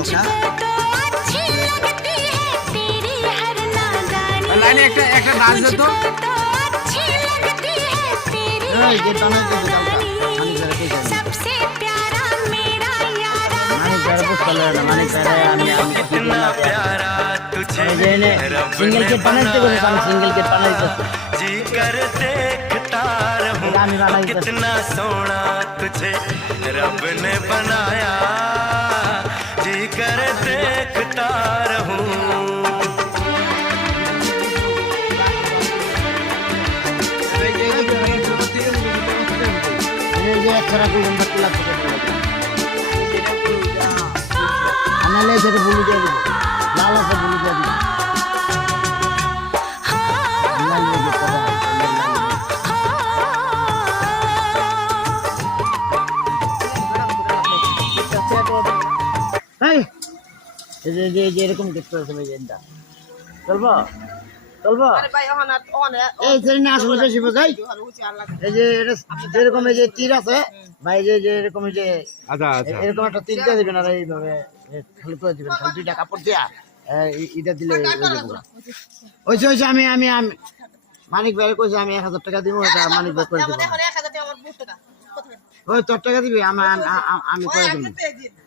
আচ্ছা লাইনে একটা একটা নাচ দে তো এই যে টানা তো দাও মানিক যারা কই যাবে মানিক যারা বুঝতে না মানিক যারা আমি कितना प्यारा तुझे सिंगल के बनाते को हम सिंगल के बनाते जी कर देखता रहूं गाने वाला ही कितना सोना तुझे रब ने बनाया जी कर देखता रहूं ये अक्षरा को हम बतला तो अनाले से बोली दे दो लाला से बोली दे दो लाला ये पता है এই যে এরকম দেখতে আছে ভাই এটা চলবো চলবো এই যে না আসলে বেশি বোঝাই এই যে যেরকম এই যে তীর আছে ভাই যে এরকম এই যে আচ্ছা আচ্ছা এরকম একটা তীর দিয়ে দিবেন আর এইভাবে খালি করে দিবেন খালি দুইটা কাপড় দিয়া এটা দিলে ওইছে ওইছে আমি আমি আমি মানিক ভাই কইছে আমি 1000 টাকা দিব এটা মানিক ভাই করে দিব ওই তোর টাকা দিবি আমি করে দিব